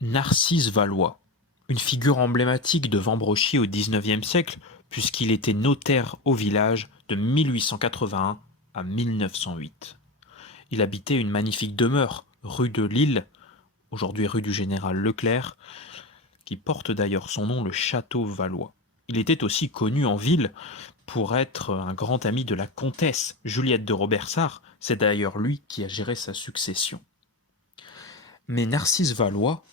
Narcisse Valois, une figure emblématique de Vambrochy au XIXe siècle, puisqu'il était notaire au village de 1881 à 1908. Il habitait une magnifique demeure, rue de Lille, aujourd'hui rue du Général Leclerc, qui porte d'ailleurs son nom, le château Valois. Il était aussi connu en ville pour être un grand ami de la comtesse Juliette de Robersart. C'est d'ailleurs lui qui a géré sa succession. Mais Narcisse Valois,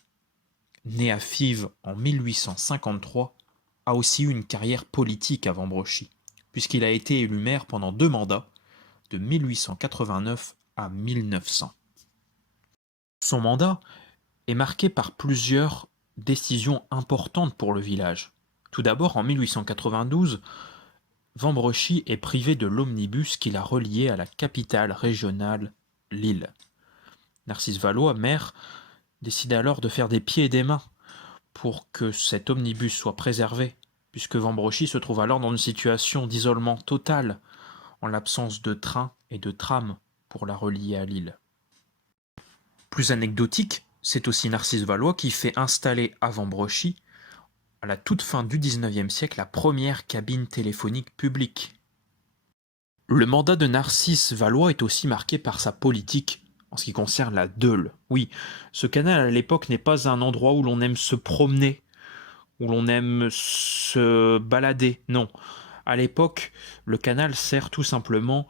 né à Fives en 1853, a aussi eu une carrière politique à Vambrochy, puisqu'il a été élu maire pendant 2 mandats, de 1889 à 1900. Son mandat est marqué par plusieurs décisions importantes pour le village. Tout d'abord, en 1892, Vambrochy est privé de l'omnibus qui l'a relié à la capitale régionale, Lille. Narcisse Valois, maire, décide alors de faire des pieds et des mains pour que cet omnibus soit préservé, puisque Vambrochy se trouve alors dans une situation d'isolement total, en l'absence de train et de tram pour la relier à Lille. Plus anecdotique, c'est aussi Narcisse Valois qui fait installer à Vambrochy, à la toute fin du XIXe siècle, la première cabine téléphonique publique. Le mandat de Narcisse Valois est aussi marqué par sa politique en ce qui concerne la Deûle. Oui, ce canal à l'époque n'est pas un endroit où l'on aime se promener, où l'on aime se balader, non. À l'époque, le canal sert tout simplement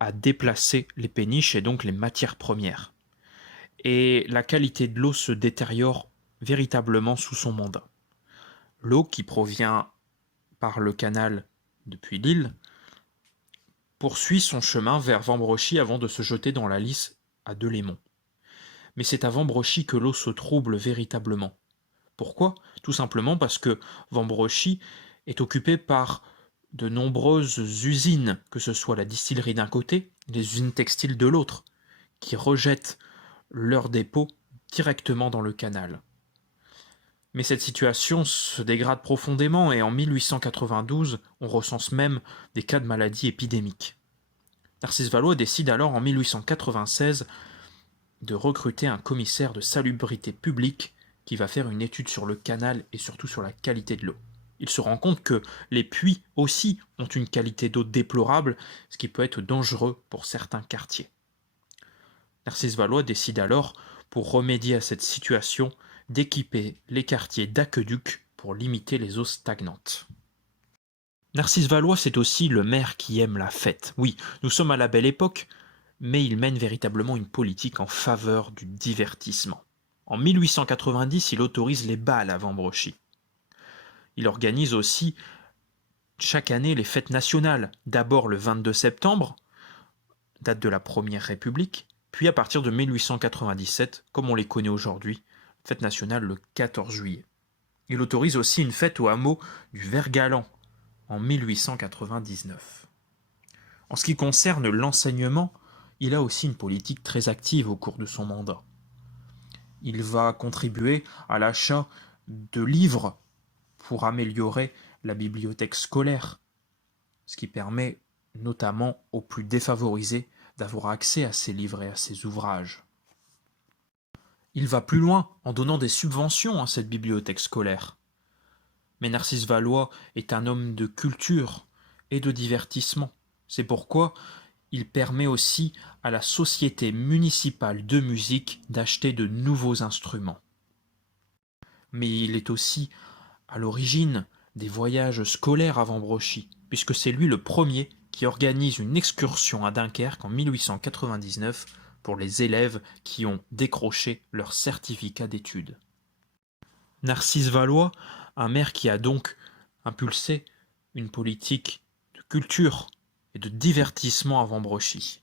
à déplacer les péniches et donc les matières premières. Et la qualité de l'eau se détériore véritablement sous son mandat. L'eau qui provient par le canal depuis Lille poursuit son chemin vers Vambrochy avant de se jeter dans la Lys à Deûlémont. Mais c'est à Vambrochy que l'eau se trouble véritablement. Pourquoi? Tout simplement parce que Vambrochy est occupé par de nombreuses usines, que ce soit la distillerie d'un côté, les usines textiles de l'autre, qui rejettent leurs dépôts directement dans le canal. Mais cette situation se dégrade profondément et en 1892, on recense même des cas de maladies épidémiques. Narcisse Valois décide alors en 1896 de recruter un commissaire de salubrité publique qui va faire une étude sur le canal et surtout sur la qualité de l'eau. Il se rend compte que les puits aussi ont une qualité d'eau déplorable, ce qui peut être dangereux pour certains quartiers. Narcisse Valois décide alors, pour remédier à cette situation, d'équiper les quartiers d'aqueducs pour limiter les eaux stagnantes. Narcisse Valois, c'est aussi le maire qui aime la fête. Oui, nous sommes à la belle époque, mais il mène véritablement une politique en faveur du divertissement. En 1890, il autorise les bals à Vambrochy. Il organise aussi chaque année les fêtes nationales, d'abord le 22 septembre, date de la Première République, puis à partir de 1897, comme on les connaît aujourd'hui, fête nationale le 14 juillet. Il autorise aussi une fête au hameau du Vert-Galant en 1899. En ce qui concerne l'enseignement, il a aussi une politique très active au cours de son mandat. Il va contribuer à l'achat de livres pour améliorer la bibliothèque scolaire, ce qui permet notamment aux plus défavorisés d'avoir accès à ces livres et à ces ouvrages. Il va plus loin en donnant des subventions à cette bibliothèque scolaire. Mais Narcisse Valois est un homme de culture et de divertissement. C'est pourquoi il permet aussi à la Société municipale de musique d'acheter de nouveaux instruments. Mais il est aussi à l'origine des voyages scolaires à Vambrochy, puisque c'est lui le premier qui organise une excursion à Dunkerque en 1899 pour les élèves qui ont décroché leur certificat d'études. Narcisse Valois, un maire qui a donc impulsé une politique de culture et de divertissement à Vambrochy.